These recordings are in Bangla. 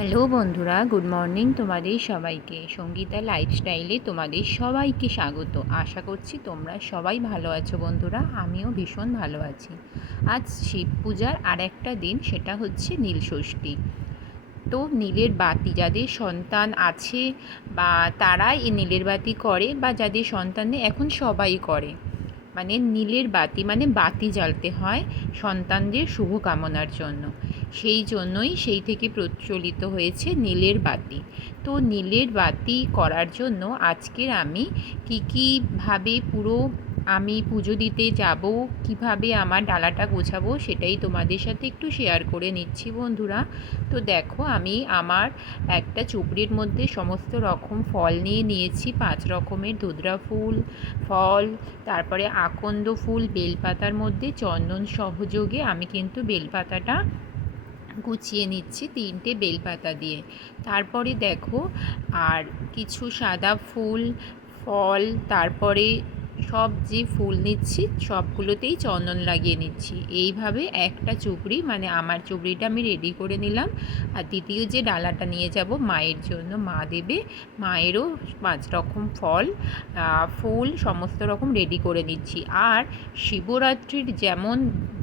হ্যালো বন্ধুরা, গুড মর্নিং তোমাদের সবাইকে। সঙ্গীতা লাইফস্টাইলে তোমাদের সবাইকে স্বাগত। আশা করছি তোমরা সবাই ভালো আছো বন্ধুরা, আমিও ভীষণ ভালো আছি। আজ শিব পূজার আর একটা দিন, সেটা হচ্ছে নীলষষ্ঠী। তো নীলের বাতি যাদের সন্তান আছে বা তারাই এই নীলের বাতি করে, বা যাদের সন্তান নেই এখন সবাই করে। মানে নীলের বাতি মানে বাতি জ্বালতে হয় সন্তানদের শুভ কামনার জন্য। সেই জন্যই সেই থেকে প্রচলিত হয়েছে নীলের বাতি। তো নীলের বাতি করার জন্য আজকের আমি কীভাবে আমি পুজো দিতে যাব, কিভাবে আমার ডালাটা গোছাবো, সেটাই তোমাদের সাথে একটু শেয়ার করে নিচ্ছি বন্ধুরা। তো দেখো, আমি আমার একটা চুপড়ির মধ্যে সমস্ত রকম ফল নিয়ে নিয়েছি। 5 রকমের ধুতরা ফুল, ফল, তারপরে আকন্দ ফুল, বেলপাতার মধ্যে চন্দন সহযোগে আমি কিন্তু বেলপাতাটা গুছিয়ে নিচ্ছি 3টে বেলপাতা দিয়ে। তারপরে দেখো, আর কিছু সাদা ফুল, ফল, তারপরে সব যে ফুল নিচ্ছি সবগুলোতেই চন্দন লাগিয়ে নিচ্ছি। এইভাবে একটা চুবড়ি, মানে আমার চুবড়িটা আমি রেডি করে নিলাম। আর দ্বিতীয় যে ডালাটা নিয়ে যাব মায়ের জন্য, মা দেবে, মায়েরও 5 রকম ফল, ফুল সমস্ত রকম রেডি করে নিচ্ছি। আর শিবরাত্রির যেমন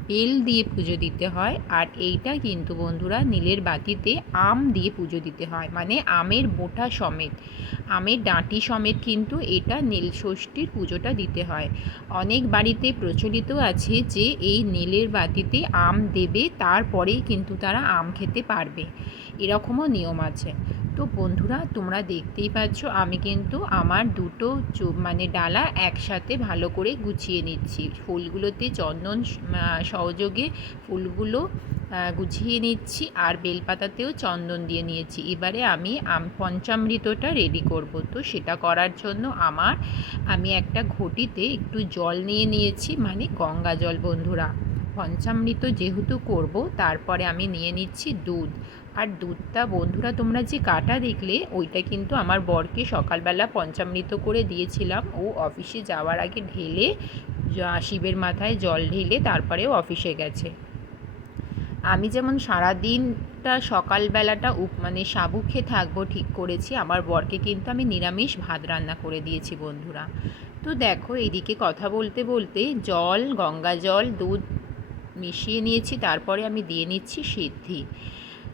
বেল দিয়ে পুজো দিতে হয়, আর এইটা কিন্তু বন্ধুরা নীলের বাতিতে আম দিয়ে পুজো দিতে হয়, মানে আমের বোটা সমেত, আমের ডাঁটি সমেত কিন্তু এটা নীলষষ্ঠীর পুজোটা দিতে হয়। অনেক বাড়িতে প্রচলিত আছে যে এই নীলের বাতিতে আম দেবে, তারপরেই কিন্তু তারা আম খেতে পারবে, এরকমও নিয়ম আছে। তো বন্ধুরা, তোমরা দেখতেই পাচ্ছ আমি কিন্তু আমার দুটো মানে ডালা একসাথে ভালো করে গুছিয়ে নিচ্ছি। ফুলগুলোতে চন্দন সহযোগে ফুলগুলো গুছিয়ে নিচ্ছি, আর বেলপাতাতেও চন্দন দিয়ে নিয়েছি। এবারে আমি পঞ্চামৃতটা রেডি করব। তো সেটা করার জন্য আমি একটা ঘটিতে একটু জল নিয়ে নিয়েছি, মানে গঙ্গা জল বন্ধুরা। পঞ্চামৃত যেহেতু করব, তারপরে আমি নিয়ে নিচ্ছি দুধ। আর দুধটা বন্ধুরা, তোমরা যে কাটা দেখলে ওইটা কিন্তু আমার বরকে সকালবেলা পঞ্চামৃত করে দিয়েছিলাম। ও অফিসে যাওয়ার আগে ঢেলে, শিবের মাথায় জল ঢেলে তারপরেও অফিসে গেছে। আমি যেমন সারাদিনটা সকালবেলাটা মানে সাবু খেয়ে থাকবো ঠিক করেছি, আমার বরকে কিন্তু আমি নিরামিষ ভাত রান্না করে দিয়েছি বন্ধুরা। তো দেখো, এইদিকে কথা বলতে বলতে জল, গঙ্গা জল, দুধ মিশিয়ে নিয়েছি, তারপরে আমি দিয়ে নিচ্ছি সিদ্ধি।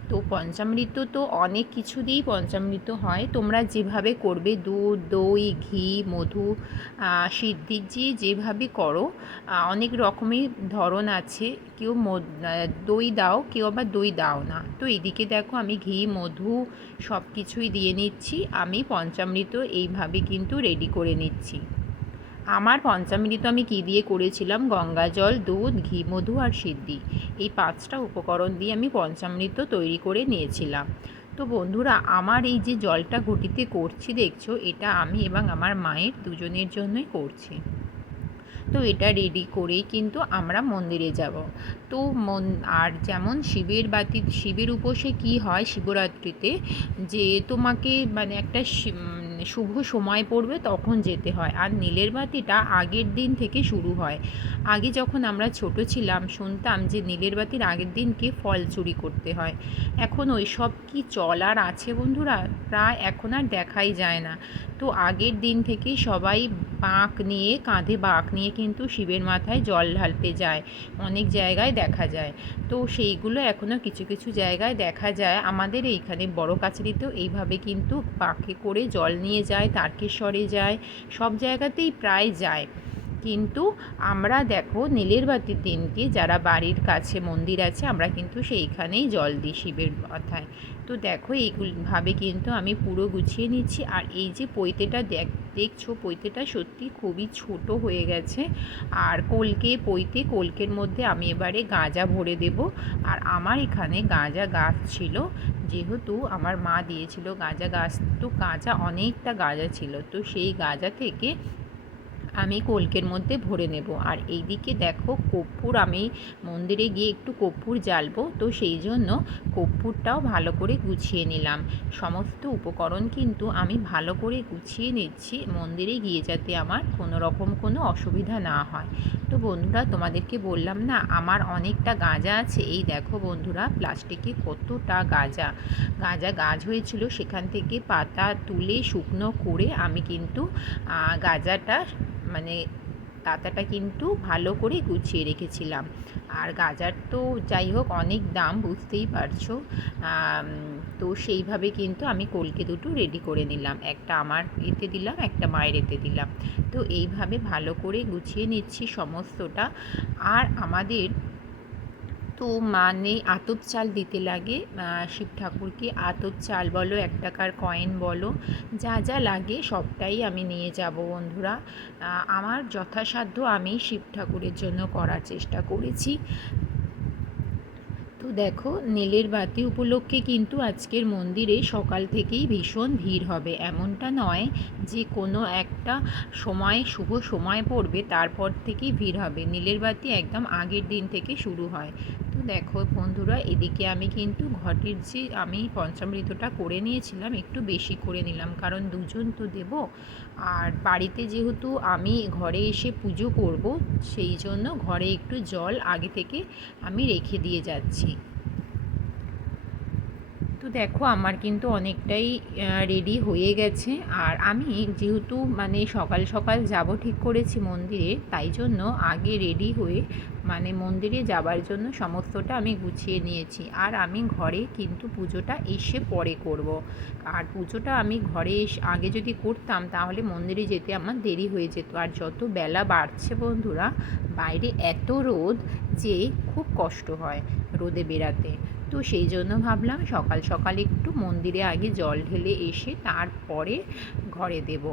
তো পঞ্চামৃত তো অনেক কিছু দিয়েই পঞ্চামৃত হয়, তোমরা যেভাবে করবে, দুধ, দই, ঘি, মধু, সিদ্ধি যেভাবে করো, অনেক রকমের ধরন আছে। কেউ দই দাও, কেউ আবার দই দাও না। তো এদিকে দেখো, আমি ঘি, মধু সব কিছুই দিয়ে নিচ্ছি। আমি পঞ্চামৃত এইভাবে কিন্তু রেডি করে নিচ্ছি। আমার পঞ্চামৃত আমি কী দিয়ে করেছিলাম, গঙ্গা জল, দুধ, ঘি, মধু আর সিদ্ধি, এই 5টা উপকরণ দিয়ে আমি পঞ্চামৃত তৈরি করে নিয়েছিলাম। তো বন্ধুরা, আমার এই যে জলটা ঘটিতে করছি দেখছো, এটা আমি এবং আমার মায়ের দুজনের জন্যই করছি। তো এটা রেডি করেই কিন্তু আমরা মন্দিরে যাব। তো আর যেমন শিবের উপোসে কী হয় শিবরাত্রিতে, যে তোমাকে মানে একটা শুভ সময় পড়বে তখন যেতে হয়। আর নীলের বাতিটা আগের দিন থেকে শুরু হয়। আগে যখন আমরা ছোট ছিলাম শুনতাম যে নীলের বাতির আগের দিনকে ফল চুরি করতে হয়। এখন ওই সব কি চল আর আছে বন্ধুরা? প্রায় এখন আর দেখাই যায় না। তো আগের দিন থেকে সবাই বাঁক নিয়ে, কাঁধে বাঁক নিয়ে কিন্তু শিবের মাথায় জল ঢালতে যায়, অনেক জায়গায় দেখা যায়। তো সেইগুলো এখনও কিছু কিছু জায়গায় দেখা যায়। আমাদের এইখানে বড় কাছারিতেও এইভাবে কিন্তু বাঁকে করে জল নিয়ে যায়, তারকেশ্বরে যায়, সব জায়গাতেই প্রায় যায়। কিন্তু আমরা দেখো নীলের বাতির দিনকে যারা বাড়ির কাছে মন্দির আছে, আমরা কিন্তু সেইখানেই জল দিই শিবের মাথায়। তো দেখো, এইভাবে কিন্তু আমি পুরো গুছিয়ে নিচ্ছি। আর এই যে পৈতেটা দেখছো, পৈতেটা সত্যি খুবই ছোট হয়ে গেছে। আর কলকের মধ্যে আমি এবারে গাঁজা ভরে দেব। আর আমার এখানে গাঁজা গাছ ছিল, যেহেতু আমার মা দিয়েছিল গাঁজা গাছ, তো অনেকটা গাঁজা ছিল, তো সেই গাঁজা থেকে আমি কলকের মধ্যে ভরে নেব। আর এইদিকে দেখো, কর্পূর, আমি মন্দিরে গিয়ে একটু কর্পূর জ্বালবো, তো সেই জন্য কর্পূরটাও ভালো করে গুছিয়ে নিলাম। সমস্ত উপকরণ কিন্তু আমি ভালো করে গুছিয়ে নিচ্ছি মন্দিরে গিয়ে, যাতে আমার কোনো রকম কোনো অসুবিধা না হয়। তো তো বন্ধুরা তোমাদেরকে বললাম না আমার অনেকটা গাঁজা আছে, এই দেখো বন্ধুরা প্লাস্টিকে কতটা গাঁজা গাছ হয়েছিল, সেখান থেকে পাতা তুলে শুকনো করে আমি কিন্তু গাঁজাটা মানে পাতাটা কিন্তু ভালো করে গুছিয়ে রেখেছিলাম। আর গাজার তো যাই হোক অনেক দাম, বুঝতেই পারছো। তো সেইভাবে কিন্তু আমি কলকে দুটো রেডি করে নিলাম, একটা আমার এতে দিলাম, একটা মায়ের এতে দিলাম। তো এইভাবে ভালো করে গুছিয়ে নিচ্ছি সমস্তটা। আর আমাদের তো মানে আতপ চাল দিতে লাগে শিব ঠাকুরকে, আতপ চাল বলো, 1 টাকার কয়েন বলো, যা যা লাগে সবটাই আমি নিয়ে যাব বন্ধুরা। আমার যথাসাধ্য আমি শিব ঠাকুরের জন্য করার চেষ্টা করেছি। তো দেখো নীলের বাতি উপলক্ষে কিন্তু আজকের মন্দিরে সকাল থেকেই ভীষণ ভিড় হবে, এমনটা নয় যে কোনো একটা সময় শুভ সময় পড়বে তারপর থেকেই ভিড় হবে। নীলের বাতি একদম আগের দিন থেকে শুরু হয়। তো দেখো বন্ধুরা এদিকে আমি কিন্তু ঘটের যে আমি পঞ্চামৃতটা করে নিয়েছিলাম, একটু বেশি করে নিলাম, কারণ দুজন তো দেব। আর বাড়িতে যেহেতু আমি ঘরে এসে পুজো করব, সেই জন্য ঘরে একটু জল আগে থেকে আমি রেখে দিয়ে যাচ্ছি। তো দেখো আমার কিন্তু অনেকটাই রেডি হয়ে গেছে। আর আমি যেহেতু মানে সকাল সকাল যাব ঠিক করেছি মন্দিরে, তাই জন্য আগে রেডি হয়ে মানে মন্দিরে যাবার জন্য সমস্তটা আমি গুছিয়ে নিয়েছি। আর আমি ঘরে কিন্তু পুজোটা এসে পরে করব। আর পুজোটা আমি ঘরে আগে যদি করতাম তাহলে মন্দিরে যেতে আমার দেরি হয়ে যেত। আর যত বেলা বাড়ছে বন্ধুরা, বাইরে এত রোদ যে খুব কষ্ট হয় রোদে বেরাতে। তো সেই জন্য ভাবলাম সকাল সকাল একটু মন্দিরে আগে জল ঢেলে এসে তারপরে ঘরে দেব।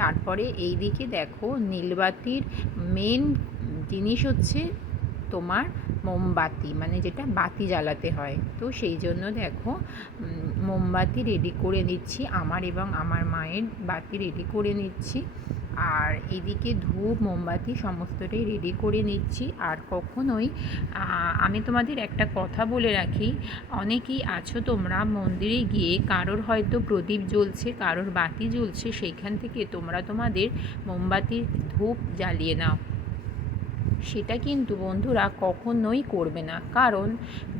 তারপরে এই দিকে দেখো নীলবাতির মেন জিনিস হচ্ছে তোমার মোমবাতি, মানে যেটা বাতি জ্বালাতে হয়। তো সেই জন্য দেখো মোমবাতি রেডি করে নিচ্ছি, আমার এবং আমার মায়ের বাতি রেডি করে নিচ্ছি। আর এদিকে ধূপ মোমবাতি সমস্তটাই রেডি করে নিচ্ছি। আর কখনোই আমি তোমাদের একটা কথা বলে রাখি, অনেকেই আছো তোমরা মন্দিরে গিয়ে কারোর হয়তো প্রদীপ জ্বলছে, কারোর বাতি জ্বলছে, সেইখান থেকে তোমরা তোমাদের মোমবাতির ধূপ জ্বালিয়ে নাও। সেটা কিন্তু বন্ধুরা কখনোই করবে না, কারণ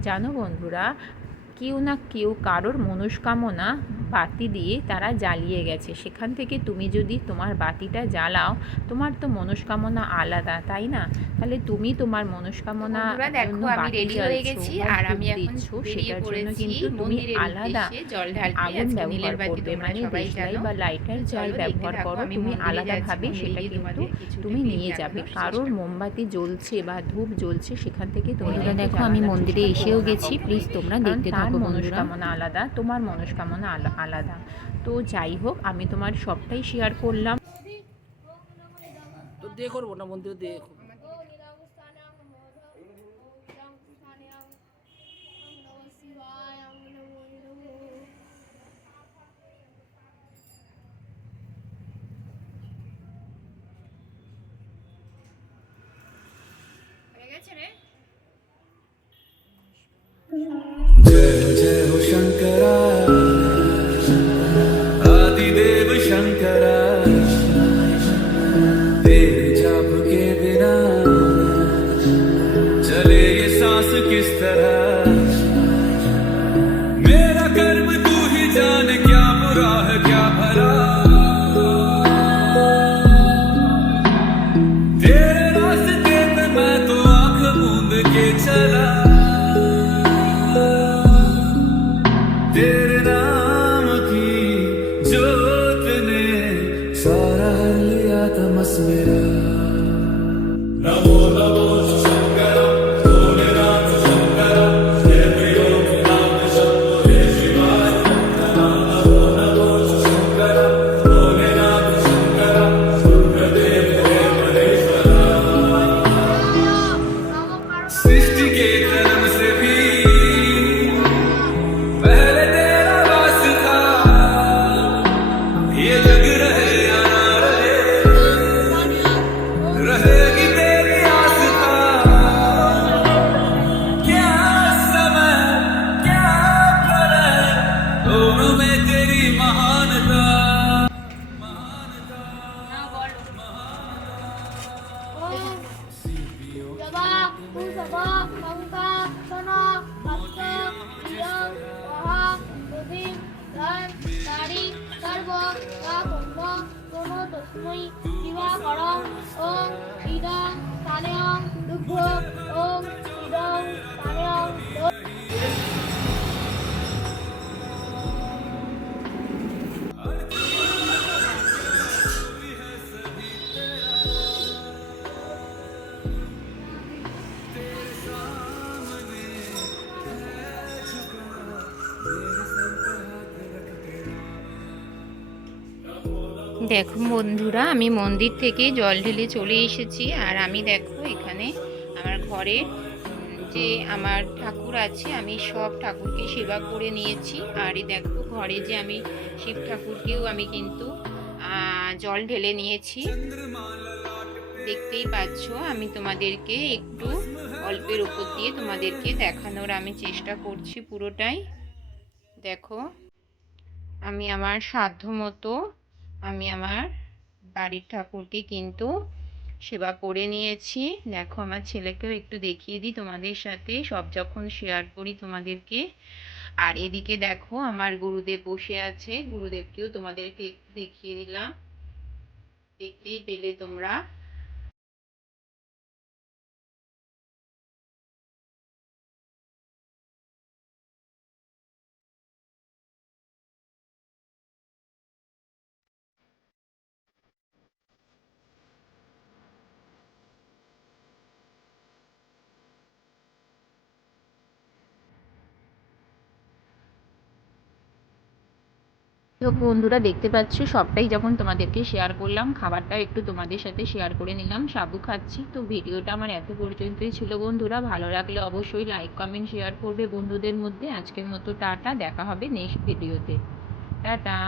জানো বন্ধুরা কেউ না কেউ কারোর মনস্কামনা বাতি দিয়ে তারা জ্বালিয়ে গেছে, সেখান থেকে তুমি যদি তোমার বাতিটা জ্বালাও, তোমার তো মনস্কামনা আলাদা, তাই না? তাহলে তুমি তোমার মনস্কামনা দেখো আমি রেডি হয়ে গেছি আর আমি এখন সেটার জন্য কিন্তু তুমি আলাদা আগুন ব্যবহার করবে, মানে দেশলাই বা লাইটার যাই ব্যবহার করো তুমি আলাদাভাবে সেটা কিন্তু তুমি নিয়ে যাবে। কারোর মোমবাতি জ্বলছে বা ধূপ জ্বলছে সেখান থেকে তুমি দেখো আমি মন্দিরে এসেও গেছি, প্লিজ তোমরা দেখতে থাকো। মনস্কামনা আলাদা, তোমার মনস্কামনা আলাদা। তো যাই হোক আমি তোমার সবটাই শেয়ার করলাম। তো দিয়ে করবো না মন্দিরে দিয়ে जय जय हो शंकरा आदिदेव शंकरा, तेरे जाप के बिना चले ये सांस किस तरह। मेरा कर्म तू ही जान, क्या बुरा है क्या भला, तेरे रास्ते पे मैं तो आंख मूंद के चला। तेरे नाम की जोत ने सारा हर लिया तमस मेरा। नमो नमो शंकर भोले नाथ शंकर, जय प्रियो नाथ शंभो जय शिवाय। नमो नमो शंकर भोले नाथ शंकर, दुर्गदेव जय महेश्वरा। सृष्टि के जन्म से भी पहले तेरा वास था, ये जग रहे या ना रहे, रहेगी तेरी आस्था। তস্मै দিবাকরং ওং ইদং পানেয়ং দুগ্ধ ওং ইদং পানেয়ং দেখো বন্ধুরা, আমি মন্দির থেকে জল ঢেলে চলে এসেছি। আর আমি দেখো এখানে আমার ঘরের যে আমার ঠাকুর আছে, আমি সব ঠাকুরকে সেবা করে নিয়েছি। আর এই দেখো ঘরে যে আমি শিব ঠাকুরকেও আমি কিন্তু জল ঢেলে নিয়েছি। দেখতেই পাচ্ছ, আমি তোমাদেরকে একটু অল্পের উপর দিয়ে তোমাদেরকে দেখানোর আমি চেষ্টা করছি পুরোটাই। দেখো আমি আমার সাধ্য মতো আমি আমার বাড়ির ঠাকুরকে কিন্তু সেবা করে নিয়েছি। দেখো আমার ছেলেকেও একটু দেখিয়ে দিই তোমাদের সাথে, সব যখন শেয়ার করি তোমাদেরকে। আর এদিকে দেখো আমার গুরুদেব বসে আছে, গুরুদেবকেও তোমাদেরকে একটু দেখিয়ে দিলাম, দেখতেই পেলে তোমরা। তো বন্ধুরা দেখতে পাচ্ছ, সবটাই যখন তোমাদেরকে শেয়ার করলাম, খাবারটাও একটু তোমাদের সাথে শেয়ার করে নিলাম। সাবু খাচ্ছি। তো ভিডিওটা আমার এত পর্যন্তই ছিল বন্ধুরা। ভালো লাগলে অবশ্যই লাইক কমেন্ট শেয়ার করবে বন্ধুদের মধ্যে। আজকের মতো টাটা, দেখা হবে নেক্সট ভিডিওতে। টাটা।